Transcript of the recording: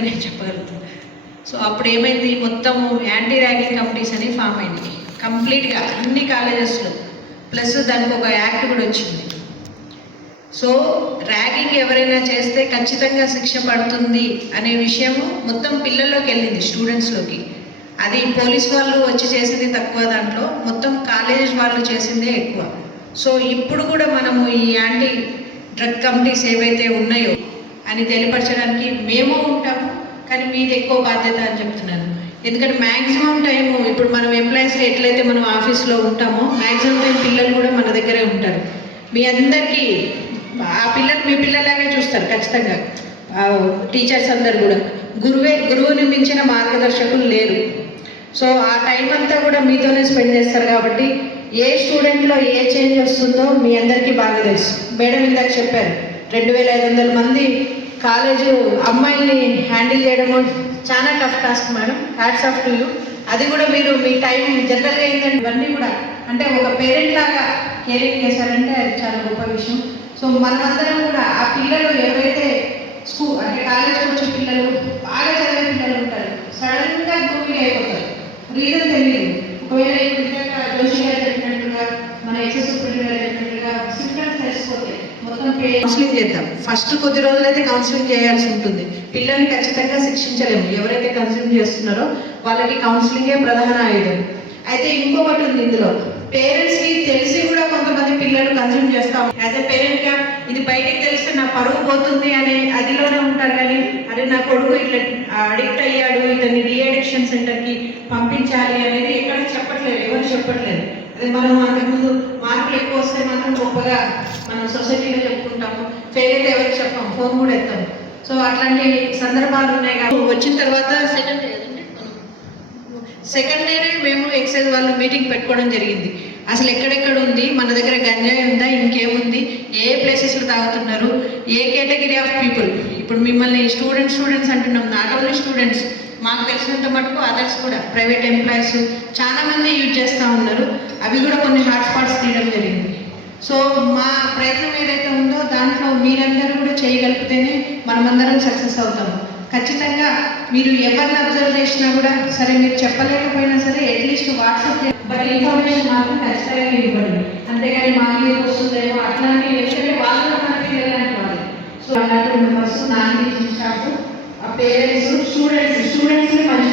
అందుకనే చెప్పగలుగుతాను. సో అప్పుడు ఏమైంది, మొత్తము యాంటీ ర్యాగింగ్ కమిటీస్ అని ఫామ్ అయింది కంప్లీట్గా అన్ని కాలేజెస్లో. ప్లస్ దానికి ఒక యాక్ట్ కూడా వచ్చింది. సో ర్యాగింగ్ ఎవరైనా చేస్తే ఖచ్చితంగా శిక్ష పడుతుంది అనే విషయము మొత్తం పిల్లల్లోకి వెళ్ళింది, స్టూడెంట్స్లోకి. అది పోలీస్ వాళ్ళు వచ్చి చేసింది తక్కువ, దాంట్లో మొత్తం కాలేజ్ వాళ్ళు చేసిందే ఎక్కువ. సో ఇప్పుడు కూడా మనము ఈ యాంటీ డ్రగ్ కమిటీస్ ఏవైతే ఉన్నాయో అని తెలియపరచడానికి మేము ఉంటాము, కానీ మీది ఎక్కువ బాధ్యత అని చెప్తున్నాను. ఎందుకంటే మ్యాక్సిమం టైము ఇప్పుడు మనం ఎంప్లాయీస్గా ఎట్లయితే మనం ఆఫీస్లో ఉంటామో మ్యాక్సిమం టైం పిల్లలు కూడా మన దగ్గరే ఉంటారు. మీ అందరికీ ఆ పిల్లలు మీ పిల్లలాగే చూస్తారు ఖచ్చితంగా. టీచర్స్ అందరు కూడా గురువుని మించిన మార్గదర్శకులు లేరు. సో ఆ టైం అంతా కూడా మీతోనే స్పెండ్ చేస్తారు. కాబట్టి ఏ స్టూడెంట్లో ఏ చేంజ్ వస్తుందో మీ అందరికీ బాగా తెలుసు. మేడం ఇందాక చెప్పారు 2500 మంది కాలేజు అమ్మాయిల్ని హ్యాండిల్ చేయడము చాలా tough task madam. Hats off to you. అది కూడా మీరు మీ టైం జనరల్గా ఏంటంటే ఇవన్నీ కూడా అంటే ఒక పేరెంట్ లాగా కేరింగ్ చేశారంటే అది చాలా గొప్ప విషయం. సో మనమందరం కూడా ఆ పిల్లలు ఎవరైతే అంటే కాలేజ్కి వచ్చే పిల్లలు బాగా చదివే పిల్లలు ఉంటారు, సడన్గా గ్రూపింగ్ అయిపోతారు, రీజన్ తెలియదు. ఒకవేళ ఇప్పుడు జోషి గారు చెప్పినట్టుగా మన ఎక్సెస్ గారు చెప్పినట్టుగా సిమ్టమ్స్ తెలిసిపోతాయి. మొత్తం కౌన్సిలింగ్ చేద్దాం. ఫస్ట్ కొద్ది రోజులైతే కౌన్సిలింగ్ చేయాల్సి ఉంటుంది. పిల్లల్ని ఖచ్చితంగా శిక్షించలేము. ఎవరైతే కన్స్యూమ్ చేస్తున్నారో వాళ్ళకి కౌన్సిలింగే ప్రధాన ఆయుధం. అయితే ఇంకొకటి ఉంది ఇందులో, పేరెంట్స్కి తెలిసి కూడా కొంతమంది పిల్లలు కన్స్యూమ్ చేస్తాం. యాజ్ ఎ పేరెంట్గా ఇది బయటికి తెలిస్తే నా పరువు పోతుంది అనే అదిలోనే ఉంటారు. కానీ అరే నా కొడుకు ఇట్లా అడిక్ట్ అయ్యాడు, ఇతన్ని రీఅడిక్షన్ సెంటర్కి పంపించాలి అనేది ఎక్కడ చెప్పట్లేదు, ఎవరు చెప్పట్లేదు. అదే మనం అంతకుముందు మార్కులు ఎక్కువ వస్తే మాత్రం గొప్పగా మనం సొసైటీలో చెప్పుకుంటాము, ఫెయిల్ అయితే ఎవరికి చెప్పాం, ఫోన్ కూడా ఎత్తాము. సో అట్లాంటి సందర్భాలు ఉన్నాయి. కాబట్టి వచ్చిన తర్వాత సెకండ్ డేనే మేము ఎక్సైజ్ వాళ్ళు మీటింగ్ పెట్టుకోవడం జరిగింది. అసలు ఎక్కడెక్కడ ఉంది, మన దగ్గర గంజాయి ఉందా, ఇంకేముంది, ఏ ప్లేసెస్లో తాగుతున్నారు, ఏ కేటగిరీ ఆఫ్ పీపుల్. ఇప్పుడు మిమ్మల్ని స్టూడెంట్స్ అంటున్నాం, నాట్ ఓన్లీ స్టూడెంట్స్, మాకు తెలిసినంత మటుకు అదర్స్ కూడా ప్రైవేట్ ఎంప్లాయీస్ చాలామంది యూజ్ చేస్తూ ఉన్నారు. అవి కూడా కొన్ని హాట్స్పాట్స్ తీయడం జరిగింది. సో మా ప్రయత్నం ఏదైతే ఉందో దాంట్లో మీరందరూ కూడా చేయగలిగితేనే మనమందరం సక్సెస్ అవుతాము. ఖచ్చితంగా మీరు ఎవరిని అబ్జర్వ్ చేసినా కూడా సరే, మీరు చెప్పలేకపోయినా సరే అట్లీస్ట్ వాట్సాప్ బట్ ఇన్ఫర్మేషన్ మాత్రం ఖచ్చితంగా ఇవ్వండి. అంతేగాని మాకు ఏం వస్తుందేమో అట్లాంటి ఎందుకంటే వాళ్ళు మనకి వెళ్ళాలంటే వాళ్ళు. సో అలాంటి members, non teaching staff, parents, స్టూడెంట్స్ని మంచి